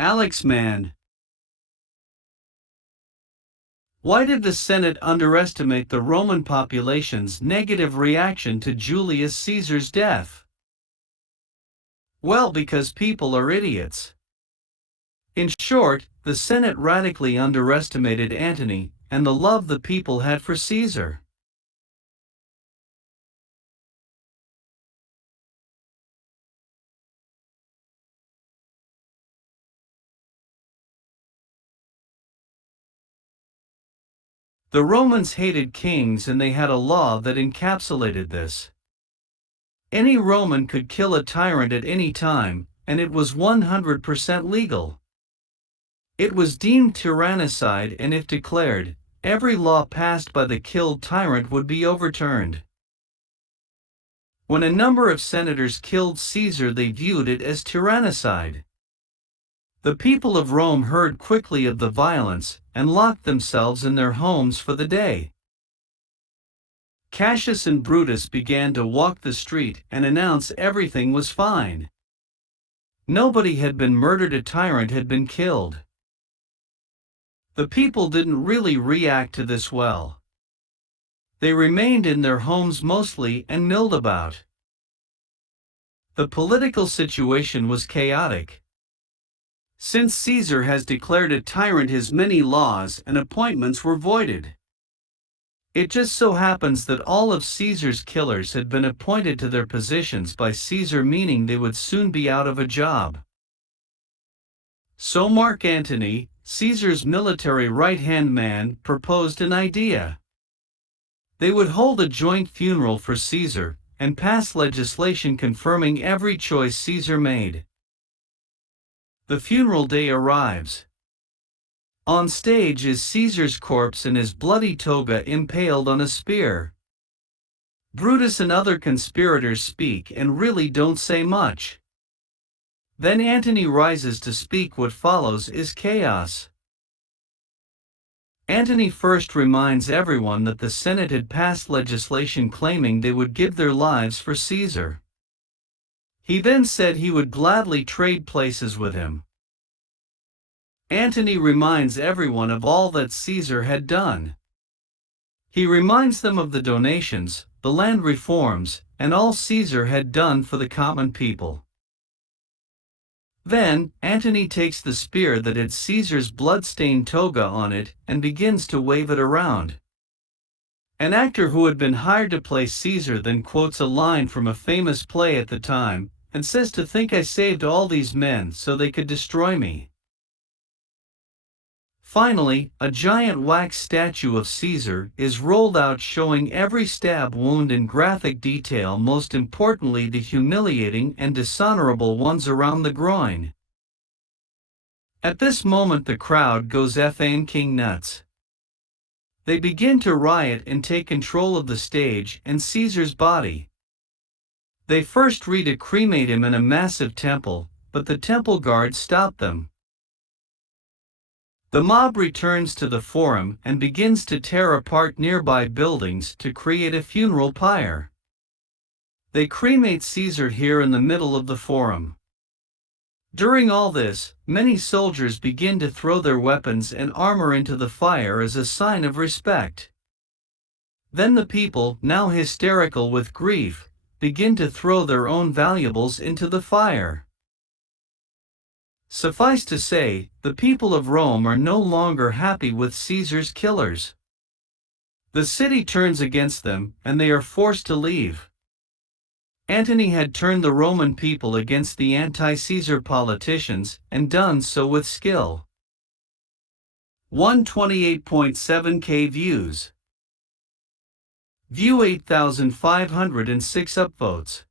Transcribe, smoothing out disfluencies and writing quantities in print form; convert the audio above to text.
Alex man. Why did the Senate underestimate the Roman population's negative reaction to Julius Caesar's death? Well, because people are idiots. In short, the Senate radically underestimated Antony and the love the people had for Caesar. The Romans hated kings, and they had a law that encapsulated this. Any Roman could kill a tyrant at any time, and it was 100% legal. It was deemed tyrannicide, and if declared, every law passed by the killed tyrant would be overturned. When a number of senators killed Caesar, they viewed it as tyrannicide. The people of Rome heard quickly of the violence and locked themselves in their homes for the day. Cassius and Brutus began to walk the street and announce everything was fine. Nobody had been murdered, a tyrant had been killed. The people didn't really react to this well. They remained in their homes mostly and milled about. The political situation was chaotic. Since Caesar has declared a tyrant, his many laws and appointments were voided. It just so happens that all of Caesar's killers had been appointed to their positions by Caesar, meaning they would soon be out of a job. So Mark Antony, Caesar's military right-hand man, proposed an idea. They would hold a joint funeral for Caesar and pass legislation confirming every choice Caesar made. The funeral day arrives. On stage is Caesar's corpse and his bloody toga impaled on a spear. Brutus and other conspirators speak and really don't say much. Then Antony rises to speak. What follows is chaos. Antony first reminds everyone that the Senate had passed legislation claiming they would give their lives for Caesar. He then said he would gladly trade places with him. Antony reminds everyone of all that Caesar had done. He reminds them of the donations, the land reforms, and all Caesar had done for the common people. Then, Antony takes the spear that had Caesar's blood-stained toga on it and begins to wave it around. An actor who had been hired to play Caesar then quotes a line from a famous play at the time and says, "To think I saved all these men so they could destroy me." Finally, a giant wax statue of Caesar is rolled out, showing every stab wound in graphic detail, most importantly the humiliating and dishonorable ones around the groin. At this moment the crowd goes f***ing nuts. They begin to riot and take control of the stage and Caesar's body. They first to cremate him in a massive temple, but the temple guards stop them. The mob returns to the forum and begins to tear apart nearby buildings to create a funeral pyre. They cremate Caesar here in the middle of the forum. During all this, many soldiers begin to throw their weapons and armor into the fire as a sign of respect. Then the people, now hysterical with grief, begin to throw their own valuables into the fire. Suffice to say, the people of Rome are no longer happy with Caesar's killers. The city turns against them, and they are forced to leave. Antony had turned the Roman people against the anti-Caesar politicians, and done so with skill. 128.7K views. View 8,506 upvotes.